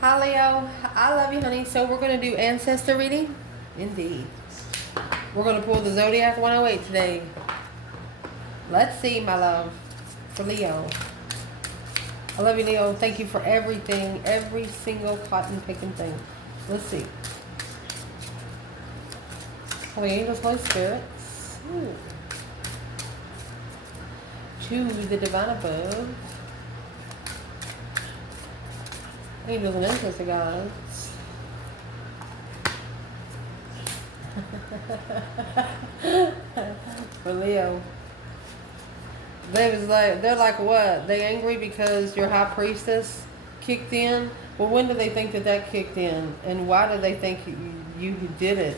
Hi Leo, I love you honey. So we're going to do Ancestor reading? Indeed. We're going to pull the Zodiac 108 today. Let's see my love for Leo. I love you Leo. Thank you for everything. Every single cotton picking thing. Let's see. Holy angels, Holy spirits. Ooh. To the divine above. Angels and ancestor gods. For Leo. They're like what? They angry because your high priestess kicked in? Well, when do they think that kicked in? And why do they think you did it?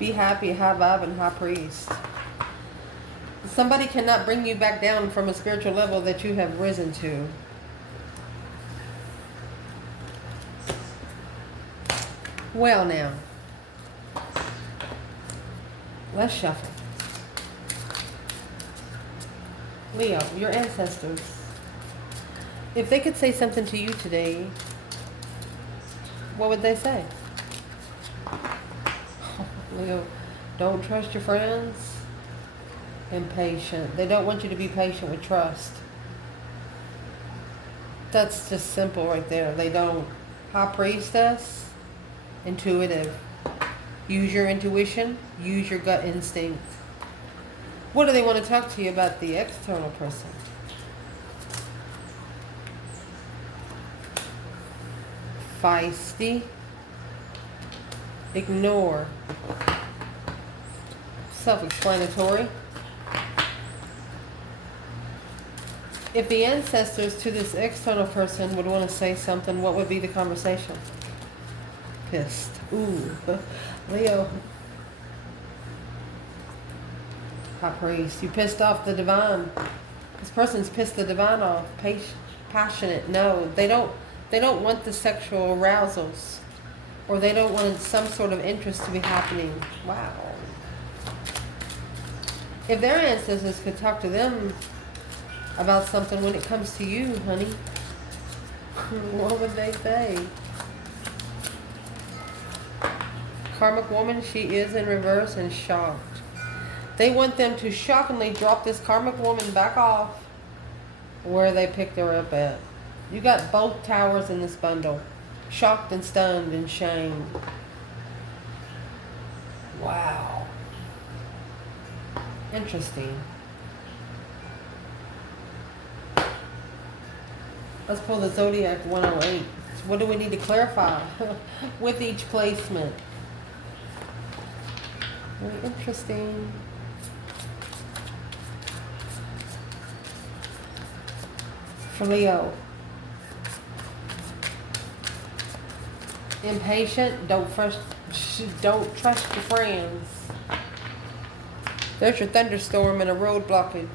Be happy, high vibe, and high priest. Somebody cannot bring you back down from a spiritual level that you have risen to. Well now, let's shuffle. Leo, your ancestors, if they could say something to you today, what would they say? Leo, don't trust your friends. Impatient. They don't want you to be patient with trust. That's just simple right there. They don't. High priestess. Intuitive. Use your intuition. Use your gut instinct. What do they want to talk to you about the external person? Feisty. Ignore. Self-explanatory. If the ancestors to this external person would want to say something, what would be the conversation? Pissed. Ooh. Leo. High priest. You pissed off the divine. This person's pissed the divine off. Passionate. No. They don't want the sexual arousals. Or they don't want some sort of interest to be happening. Wow. If their ancestors could talk to them about something when it comes to you, honey, what would they say? Karmic woman, she is in reverse and shocked. They want them to shockingly drop this karmic woman back off where they picked her up at. You got both towers in this bundle. Shocked and stunned and shamed. Wow. Interesting. Let's pull the Zodiac 108. What do we need to clarify with each placement? Very interesting. For Leo. Impatient. Don't trust your friends. There's your thunderstorm and a road blockage.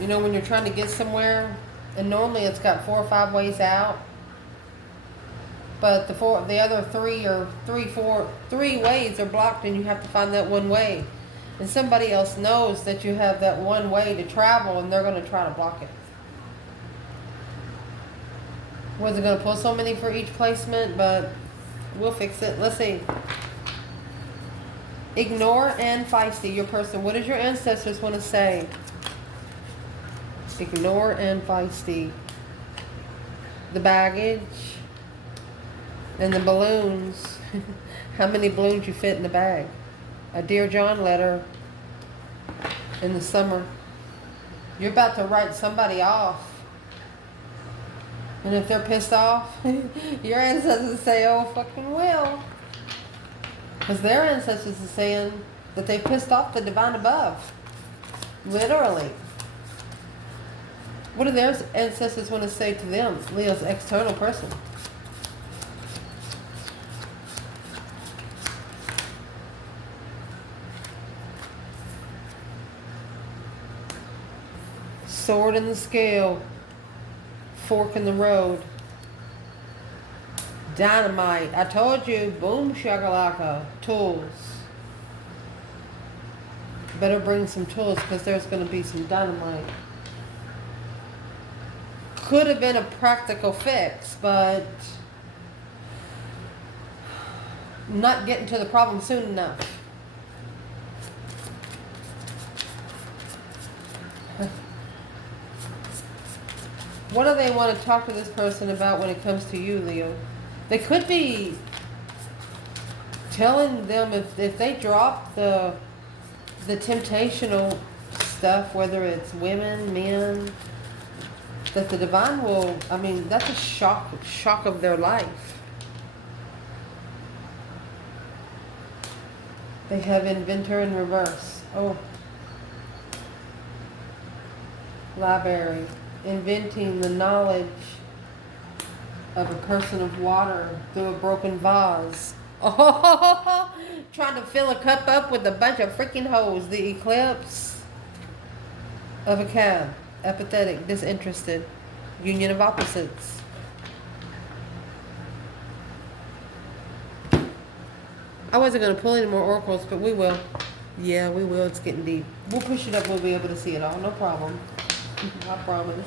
You know, when you're trying to get somewhere, and normally it's got 4 or 5 ways out, but the other 3 ways are blocked, and you have to find that one way. And somebody else knows that you have that one way to travel, and they're going to try to block it. Wasn't going to pull so many for each placement, but we'll fix it. Let's see. Ignore and feisty. Your person. What does your ancestors want to say? Ignore and feisty. The baggage and the balloons. How many balloons you fit in the bag? A Dear John letter in the summer. You're about to write somebody off. And if they're pissed off, your ancestors say, oh, fucking will. Because their ancestors are saying that they pissed off the divine above. Literally. What do their ancestors want to say to them? Leo's external person. Sword in the scale. Fork in the road. Dynamite. I told you. Boom shakalaka. Tools. Better bring some tools because there's going to be some dynamite. could have been a practical fix, but not getting to the problem soon enough. What do they want to talk to this person about when it comes to you, Leo? They could be telling them if they drop the temptational stuff, whether it's women, men, that the divine will, I mean, that's a shock of their life. They have inventor in reverse. Oh. Library. Inventing the knowledge of a person of water through a broken vase. Oh, trying to fill a cup up with a bunch of freaking holes. The eclipse of a cab. Apathetic, disinterested. Union of opposites. I wasn't going to pull any more oracles, but we will. Yeah, we will. It's getting deep. We'll push it up. We'll be able to see it all. No problem. I promise.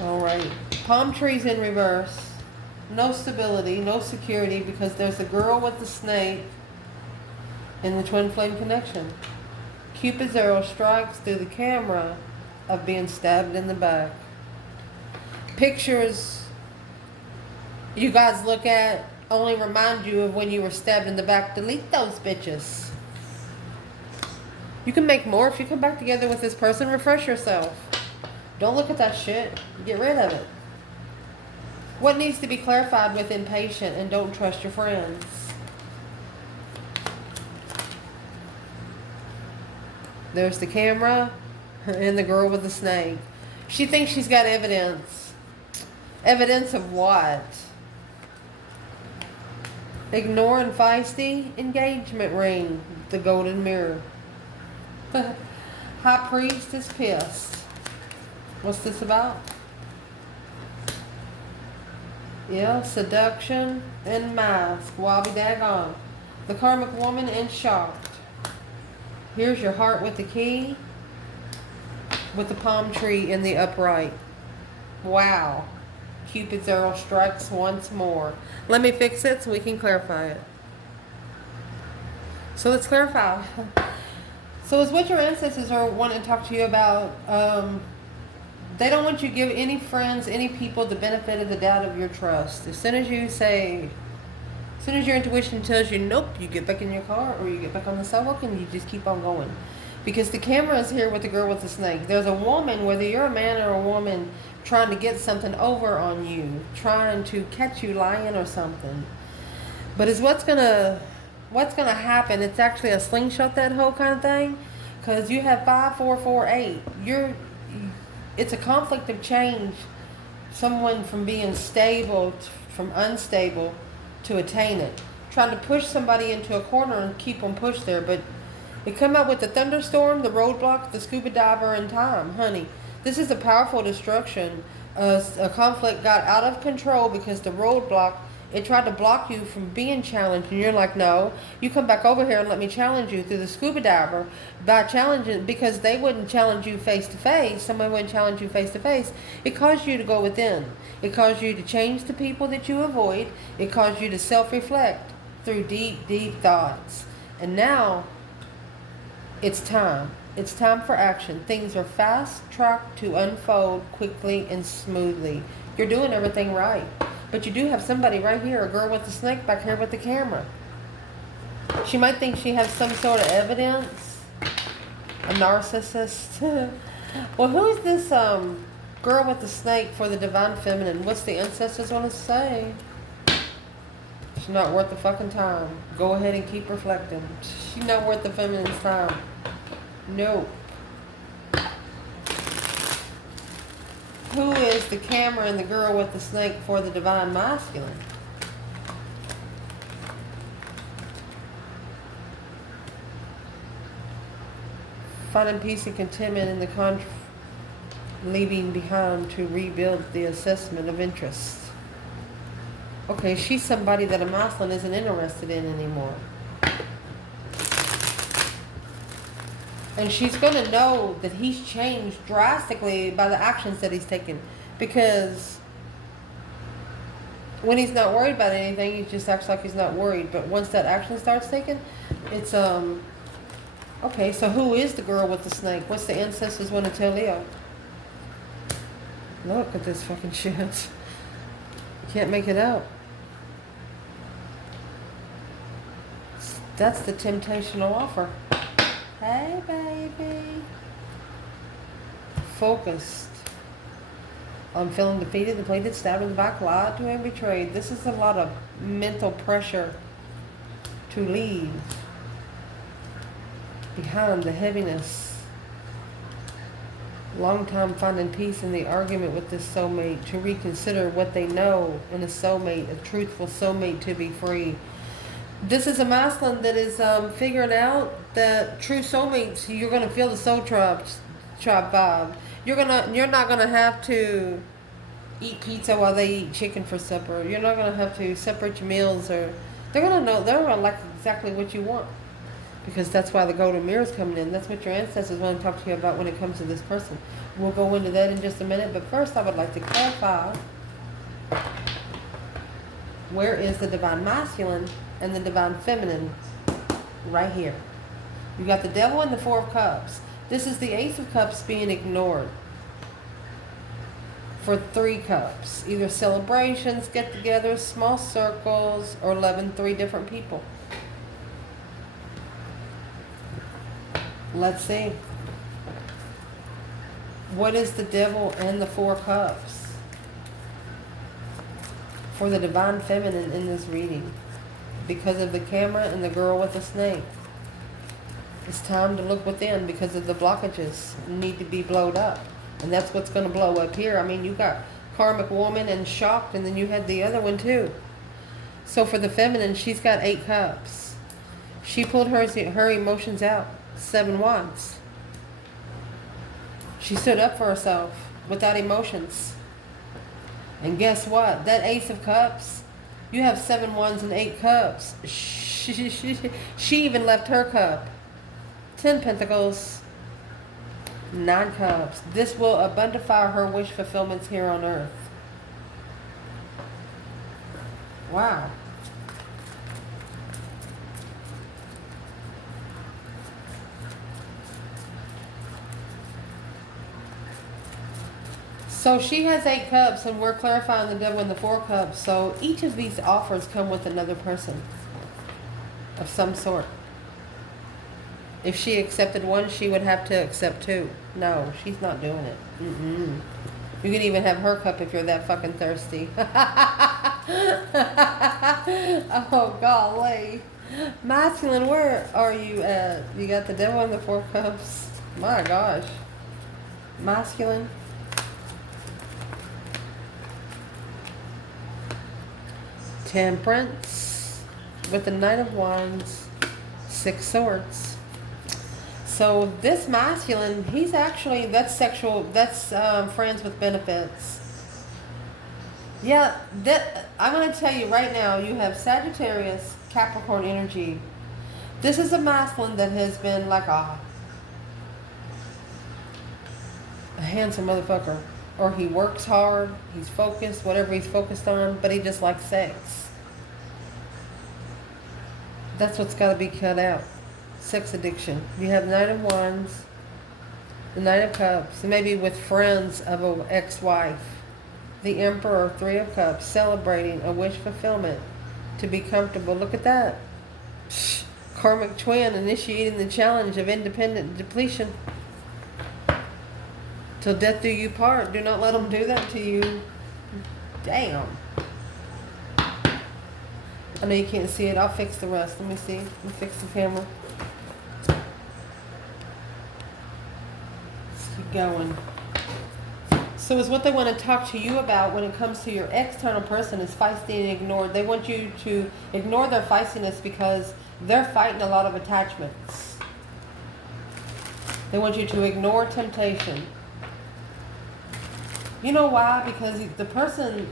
Alright. Palm trees in reverse. No stability, no security, because there's a girl with the snake in the twin flame connection. Cupid's arrow strikes through the camera of being stabbed in the back. Pictures you guys look at only remind you of when you were stabbed in the back. Delete those bitches. You can make more if you come back together with this person. Refresh yourself. Don't look at that shit. Get rid of it. What needs to be clarified with impatient and don't trust your friends? There's the camera and the girl with the snake. She thinks she's got evidence. Evidence of what? Ignore and feisty. Engagement ring. The golden mirror. High priest is pissed. What's this about? Yeah, seduction and mask. Well, be daggone. The karmic woman and shocked. Here's your heart with the key. With the palm tree in the upright. Wow. Cupid's arrow strikes once more. Let me fix it so we can clarify it. So let's clarify. So is what your ancestors are wanting to talk to you about. They don't want you to give any friends, any people the benefit of the doubt of your trust. As soon as you say, as soon as your intuition tells you nope, you get back in your car or you get back on the sidewalk and you just keep on going. Because the camera is here with the girl with the snake. There's a woman, whether you're a man or a woman, trying to get something over on you, trying to catch you lying or something. But is what's gonna happen? It's actually a slingshot, that whole kind of thing, because you have 5, 4, 4, 8. It's a conflict of change. Someone from being stable, from unstable, to attain it. Trying to push somebody into a corner and keep them pushed there, but it come out with the thunderstorm, the roadblock, the scuba diver, and time, honey. This is a powerful destruction. A conflict got out of control because the roadblock, it tried to block you from being challenged, and you're like, no, you come back over here and let me challenge you through the scuba diver by challenging, because they wouldn't challenge you face to face. Somebody wouldn't challenge you face to face. It caused you to go within. It caused you to change the people that you avoid. It caused you to self-reflect through deep, deep thoughts. And now it's time. It's time for action. Things are fast-tracked to unfold quickly and smoothly. You're doing everything right. But you do have somebody right here, a girl with the snake back here with the camera. She might think she has some sort of evidence. A narcissist. Well, who's this girl with the snake for the divine feminine? What's the ancestors want to say? She's not worth the fucking time. Go ahead and keep reflecting. She's not worth the feminine's time. Nope. Who is the camera and the girl with the snake for the divine masculine? Finding peace and contentment in the leaving behind to rebuild the assessment of interest. Okay, she's somebody that a masculine isn't interested in anymore. And she's going to know that he's changed drastically by the actions that he's taken. Because when he's not worried about anything, he just acts like he's not worried. But once that action starts taking, it's, okay, so who is the girl with the snake? What's the ancestors want to tell Leo? Look at this fucking shit. Can't make it out. That's the temptational offer. Hey, baby. Focused. I'm feeling defeated, depleted, stabbed in the back, lied to and betrayed. This is a lot of mental pressure to leave behind the heaviness. Long time finding peace in the argument with this soulmate, to reconsider what they know in a soulmate, a truthful soulmate, to be free. This is a masculine that is figuring out that true soulmates, you're gonna feel the soul tribe vibe. You're not gonna have to eat pizza while they eat chicken for supper. You're not gonna have to separate your meals, or they're gonna like exactly what you want. Because that's why the golden mirror is coming in. That's what your ancestors want to talk to you about when it comes to this person. We'll go into that in just a minute. But first, I would like to clarify, where is the divine masculine and the divine feminine? Right here. You got the devil and the Four of Cups. This is the Ace of Cups being ignored for 3 cups. Either celebrations, get-togethers, small circles, or loving 3 different people. Let's see. What is the devil and the 4 cups for the divine feminine in this reading? Because of the camera and the girl with the snake. It's time to look within because of the blockages need to be blowed up. And that's what's going to blow up here. I mean, you got karmic woman and shocked, and then you had the other one too. So for the feminine, she's got 8 cups. She pulled her emotions out. 7 wands. She stood up for herself without emotions. And guess what? That Ace of Cups, you have 7 wands and 8 cups. She even left her cup. 10 pentacles, 9 cups. This will abundify her wish fulfillments here on earth. Wow. So she has 8 cups, and we're clarifying the devil and the 4 cups. So each of these offers come with another person of some sort. If she accepted one, she would have to accept 2. No, she's not doing it. You can even have her cup if you're that fucking thirsty. Oh, golly. Masculine, where are you at? You got the devil and the 4 cups. My gosh. Masculine. Temperance with the Knight of Wands, 6 swords. So this masculine, he's actually, that's sexual, that's friends with benefits. Yeah, that I'm going to tell you right now, you have Sagittarius, Capricorn energy. This is a masculine that has been like a handsome motherfucker. Or he works hard, he's focused, whatever he's focused on, but he just likes sex. That's what's got to be cut out. Sex addiction. You have Knight of Wands, the Knight of Cups, maybe with friends of an ex-wife. The Emperor, 3 of Cups, celebrating a wish fulfillment to be comfortable. Look at that. Karmic twin initiating the challenge of independent depletion. Till death do you part. Do not let them do that to you. Damn. I know you can't see it. I'll fix the rest. Let me see. Let me fix the camera. Let's keep going. So it's what they want to talk to you about when it comes to your external person is feisty and ignored. They want you to ignore their feistiness because they're fighting a lot of attachments. They want you to ignore temptation. You know why? Because the person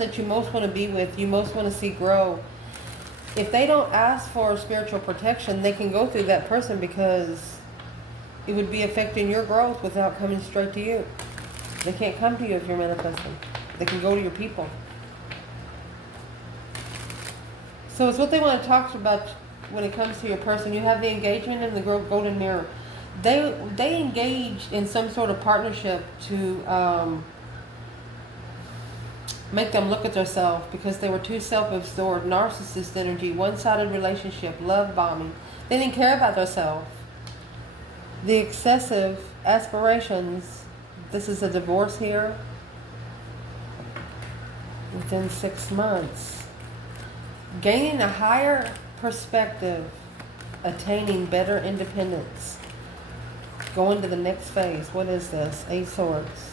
that you most want to be with, you most want to see grow. If they don't ask for spiritual protection, they can go through that person because it would be affecting your growth without coming straight to you. They can't come to you if you're manifesting. They can go to your people. So it's what they want to talk about when it comes to your person. You have the engagement and the golden mirror. They engaged in some sort of partnership to make them look at themselves because they were too self-absorbed, narcissist energy, one-sided relationship, love bombing. They didn't care about themselves. The excessive aspirations. This is a divorce here within 6 months. Gaining a higher perspective, attaining better independence. Going to the next phase. What is this? 8 swords.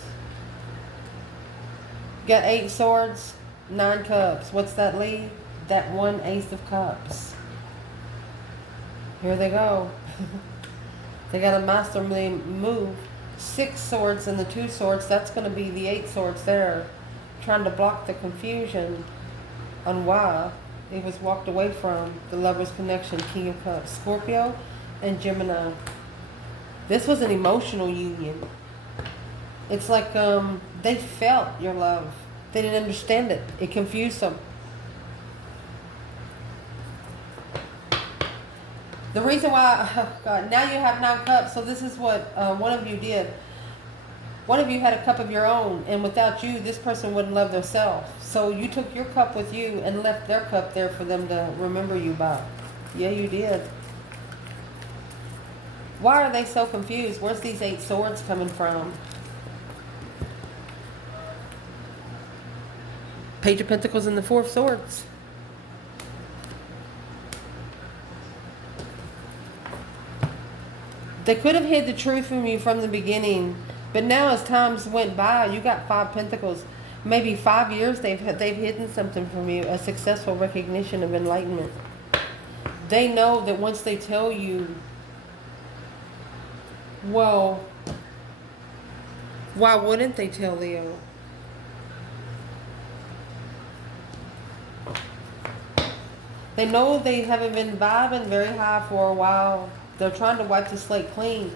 Got 8 swords, 9 cups. What's that leave? That 1 ace of cups. Here they go. They got a masterly move. 6 swords and the 2 swords. That's going to be the 8 swords there. Trying to block the confusion on why it was walked away from the lover's connection. King of Cups. Scorpio and Gemini. This was an emotional union. It's like they felt your love. They didn't understand it. It confused them. The reason why, oh God, now you have 9 cups. So this is what one of you did. One of you had a cup of your own, and without you, this person wouldn't love themselves. So you took your cup with you and left their cup there for them to remember you by. Yeah, you did. Why are they so confused? Where's these 8 swords coming from? Page of Pentacles and the 4 of Swords. They could have hid the truth from you from the beginning, but now as times went by, you got 5 Pentacles. Maybe 5 years they've hidden something from you, a successful recognition of enlightenment. They know that once they tell you, well, why wouldn't they tell Leo? They know they haven't been vibing very high for a while. They're trying to wipe the slate clean,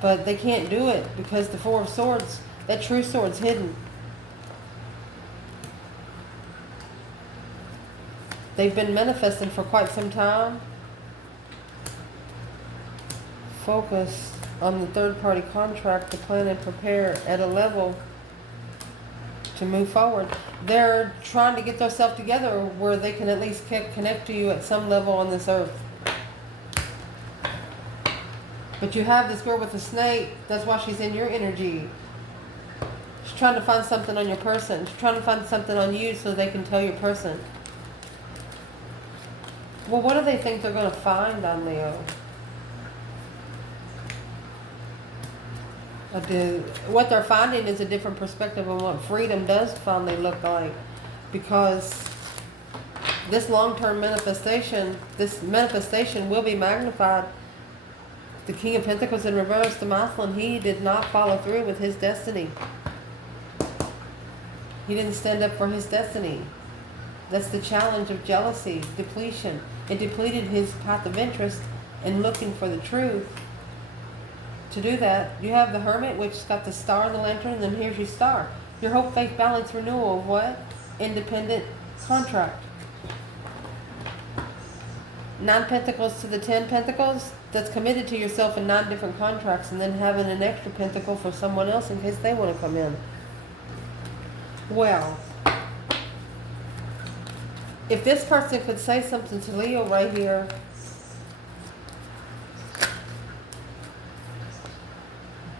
but they can't do it because the 4 of Swords, that true sword's hidden. They've been manifesting for quite some time. Focus on the third-party contract to plan and prepare at a level to move forward. They're trying to get themselves together where they can at least connect to you at some level on this earth. But you have this girl with the snake. That's why she's in your energy. She's trying to find something on your person. She's trying to find something on you so they can tell your person. Well, what do they think they're going to find on Leo? What they're finding is a different perspective on what freedom does finally look like. Because this long-term manifestation, will be magnified. The King of Pentacles in reverse, the masculine, he did not follow through with his destiny. He didn't stand up for his destiny. That's the challenge of jealousy, depletion. It depleted his path of interest in looking for the truth. To do that, you have the Hermit, which's got the star and the lantern, and then here's your star. Your hope, faith, balance, renewal of what? Independent contract. 9 Pentacles to the 10 Pentacles. That's committed to yourself in 9 different contracts and then having an extra pentacle for someone else in case they want to come in. Well, if this person could say something to Leo right here,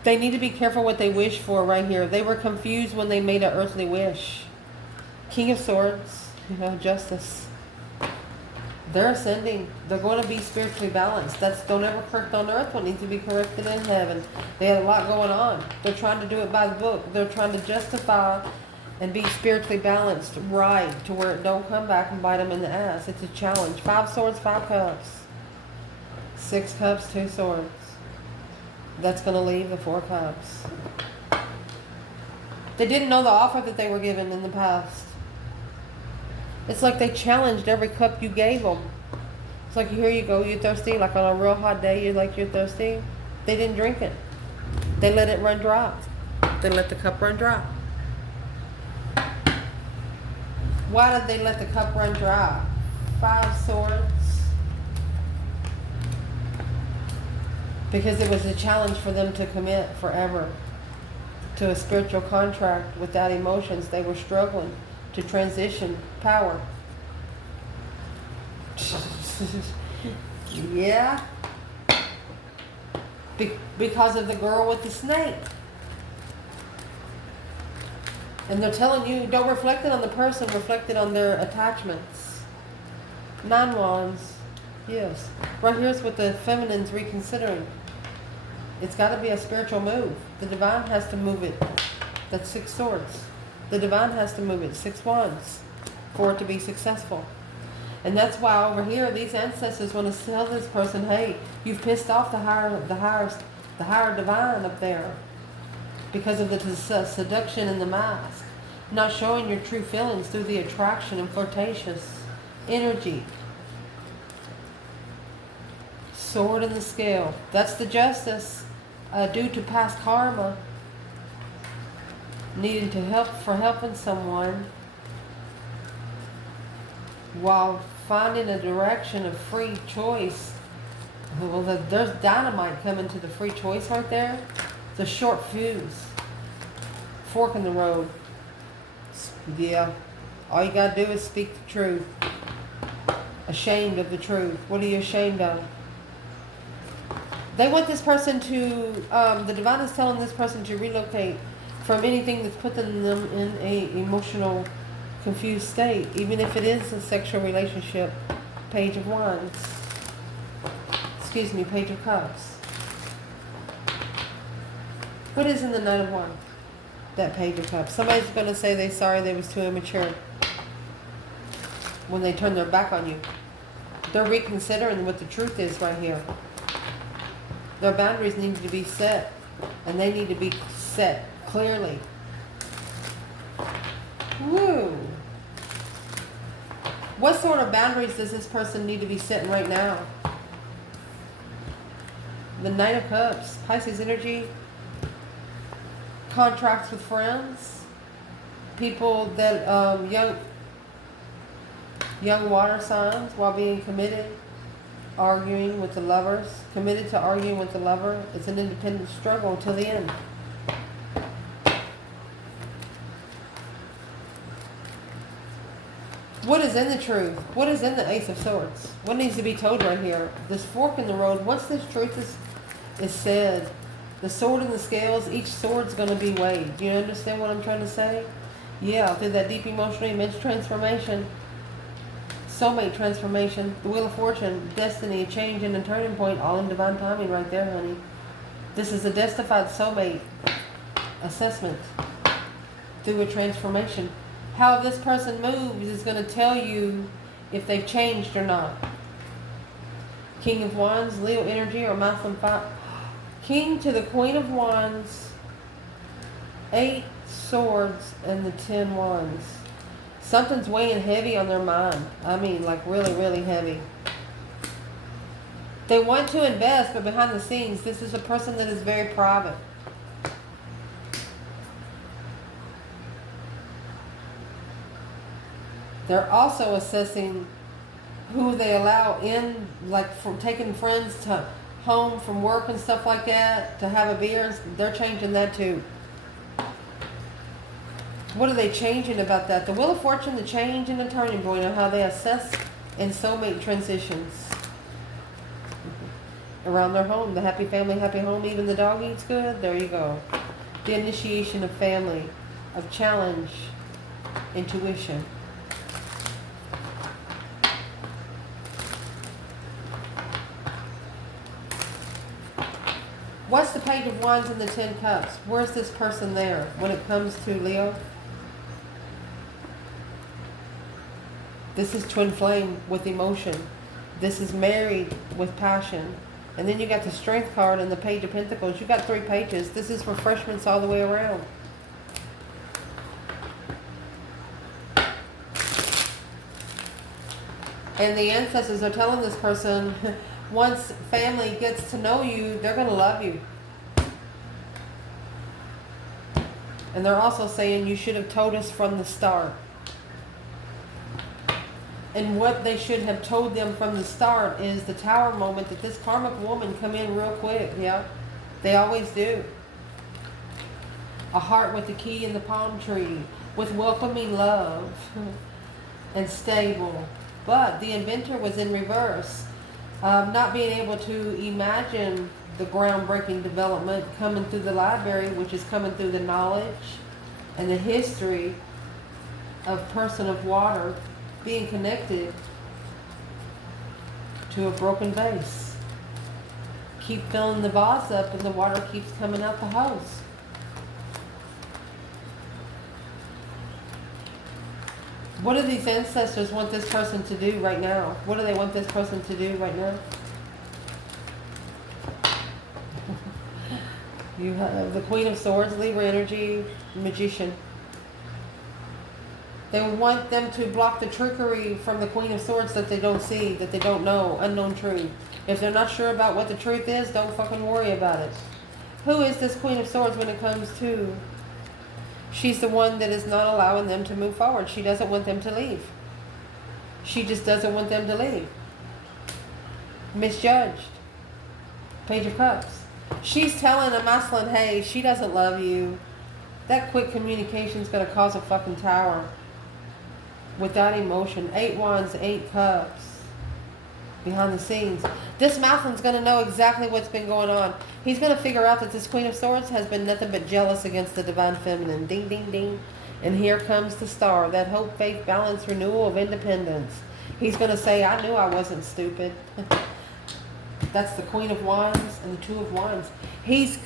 they need to be careful what they wish for right here. They were confused when they made an earthly wish. King of Swords, Justice. They're ascending. They're going to be spiritually balanced. Don't ever correct on earth what needs to be corrected in heaven. They had a lot going on. They're trying to do it by the book. They're trying to justify and be spiritually balanced right to where it don't come back and bite them in the ass. It's a challenge. 5 swords, 5 cups. 6 cups, 2 swords. That's going to leave the 4 cups. They didn't know the offer that they were given in the past. It's like they challenged every cup you gave them. It's like, here you go, you're thirsty. Like on a real hot day, you're thirsty. They didn't drink it. They let it run dry. They let the cup run dry. Why did they let the cup run dry? 5 swords. Because it was a challenge for them to commit forever to a spiritual contract without emotions. They were struggling to transition power. Yeah. Because of the girl with the snake. And they're telling you, don't reflect it on the person, reflect it on their attachments. 9 wands. Yes. Right here's what the feminine's reconsidering. It's got to be a spiritual move. The divine has to move it. That's 6 swords. The divine has to move it. 6 wands for it to be successful. And that's why over here, these ancestors want to tell this person, hey, you've pissed off the higher divine up there because of the seduction and the mask. Not showing your true feelings through the attraction and flirtatious energy. Sword in the scale. That's the justice. Due to past karma, needing to helping someone while finding a direction of free choice. Well, there's dynamite coming to the free choice right there. It's a short fuse. Fork in the road. Yeah. All you gotta do is speak the truth. Ashamed of the truth. What are you ashamed of? They want this person to, the divine is telling this person to relocate from anything that's putting them in a emotional, confused state, even if it is a sexual relationship. Page of Wands. Excuse me, Page of Cups. What is in the Knight of Wands? That Page of Cups. Somebody's going to say they're sorry they was too immature when they turn their back on you. They're reconsidering what the truth is right here. Their boundaries need to be set, and they need to be set clearly. Woo! What sort of boundaries does this person need to be setting right now? The Knight of Cups, Pisces energy, contracts with friends, people that, young water signs while being committed. Arguing with the lovers, committed to arguing with the lover. It's an independent struggle till the end. What is in the truth? What is in the Ace of Swords? What needs to be told right here? This fork in the road, once this truth is said, the sword in the scales, each sword's going to be weighed. Do you understand what I'm trying to say? Yeah, through that deep emotional image transformation, soulmate transformation, the Wheel of Fortune, destiny, change, and a turning point, all in divine timing right there, honey. This is a destified soulmate assessment through a transformation. How this person moves is going to tell you if they've changed or not. King of Wands, Leo energy, or Masculine fire. King to the Queen of Wands, 8 swords, and the 10 wands. Something's weighing heavy on their mind. I mean, like really, really heavy. They want to invest, but behind the scenes, this is a person that is very private. They're also assessing who they allow in, like from taking friends to home from work and stuff like that to have a beer. They're changing that too. What are they changing about that? The Wheel of Fortune, the change and the turning point of how they assess in soulmate transitions. Around their home, the happy family, happy home, even the dog eats good. There you go. The initiation of family, of challenge, intuition. What's the Page of Wands and the 10 Cups? Where's this person there when it comes to Leo? This is twin flame with emotion. This is married with passion. And then you got the Strength card and the Page of Pentacles. You got 3 pages. This is refreshments all the way around. And the ancestors are telling this person, Once family gets to know you, they're going to love you. And they're also saying you should have told us from the start. And what they should have told them from the start is the tower moment, that this karmic woman come in real quick. Yeah, they always do. A heart with the key in the palm tree, with welcoming love and stable. But the inventor was in reverse. Not being able to imagine the groundbreaking development coming through the library, which is coming through the knowledge and the history of person of water being connected to a broken vase. Keep filling the vase up and the water keeps coming out the hose. What do these ancestors want this person to do right now? What do they want this person to do right now? You have the Queen of Swords, Libra energy, Magician. They want them to block the trickery from the Queen of Swords that they don't see, that they don't know, unknown truth. If they're not sure about what the truth is, don't fucking worry about it. Who is this Queen of Swords when it comes to? She's the one that is not allowing them to move forward. She doesn't want them to leave. She just doesn't want them to leave. Misjudged. Page of Cups. She's telling a masculine, hey, she doesn't love you. That quick communication is going to cause a fucking tower. Without emotion. 8 Wands, 8 Cups. Behind the scenes. This masculine's going to know exactly what's been going on. He's going to figure out that this Queen of Swords has been nothing but jealous against the Divine Feminine. Ding, ding, ding. And here comes the star. That hope, faith, balance, renewal of independence. He's going to say, I knew I wasn't stupid. That's the Queen of Wands and the Two of Wands. He's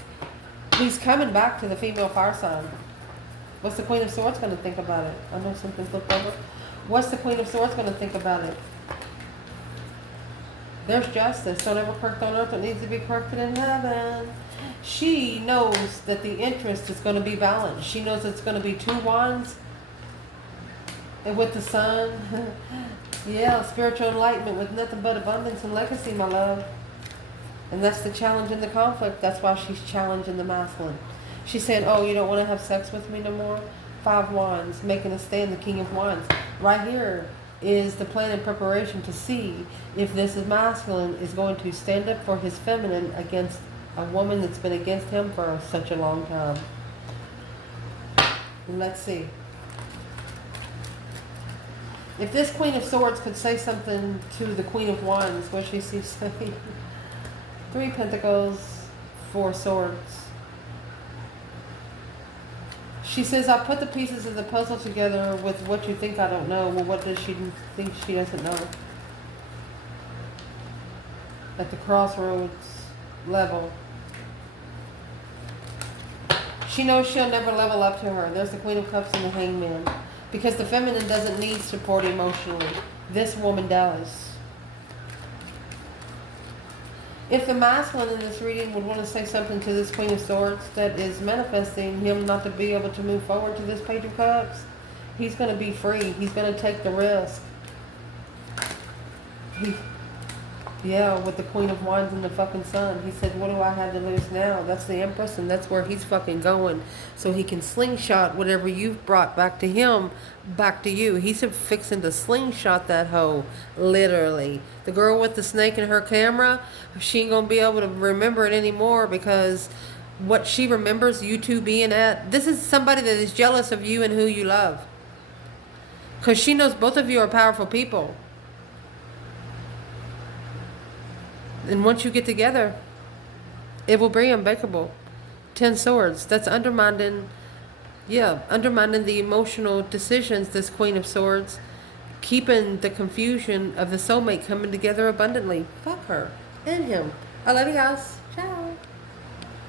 coming back to the female fire sign. What's the Queen of Swords going to think about it? I know something flipped over. What's the Queen of Swords going to think about it? There's justice. Don't ever correct on earth what needs to be corrected in heaven. She knows that the interest is going to be balanced. She knows it's going to be 2 wands. And with the sun. Yeah, spiritual enlightenment with nothing but abundance and legacy, my love. And that's the challenge in the conflict. That's why she's challenging the masculine. She's saying, oh, you don't want to have sex with me no more? 5 wands, making a stand, the King of Wands. Right here is the plan and preparation to see if this is masculine is going to stand up for his feminine against a woman that's been against him for such a long time. Let's see. If this Queen of Swords could say something to the Queen of Wands, what she sees say? 3 Pentacles, 4 Swords. She says, I put the pieces of the puzzle together with what you think I don't know. Well, what does she think she doesn't know? At the crossroads level. She knows she'll never level up to her. There's the Queen of Cups and the Hangman. Because the feminine doesn't need support emotionally. This woman does. If the masculine in this reading would want to say something to this Queen of Swords that is manifesting him not to be able to move forward to this Page of Cups, he's going to be free. He's going to take the risk. Yeah, with the Queen of Wands and the fucking Sun. He said, what do I have to lose now? That's the Empress, and that's where he's fucking going. So he can slingshot whatever you've brought back to him, back to you. He's fixing to slingshot that hoe, literally. The girl with the snake in her camera, she ain't going to be able to remember it anymore because what she remembers you two being at, this is somebody that is jealous of you and who you love. Because she knows both of you are powerful people. And once you get together, it will be unbreakable. 10 Swords. That's undermining the emotional decisions, this Queen of Swords. Keeping the confusion of the soulmate coming together abundantly. Fuck her and him. I love you guys. Ciao.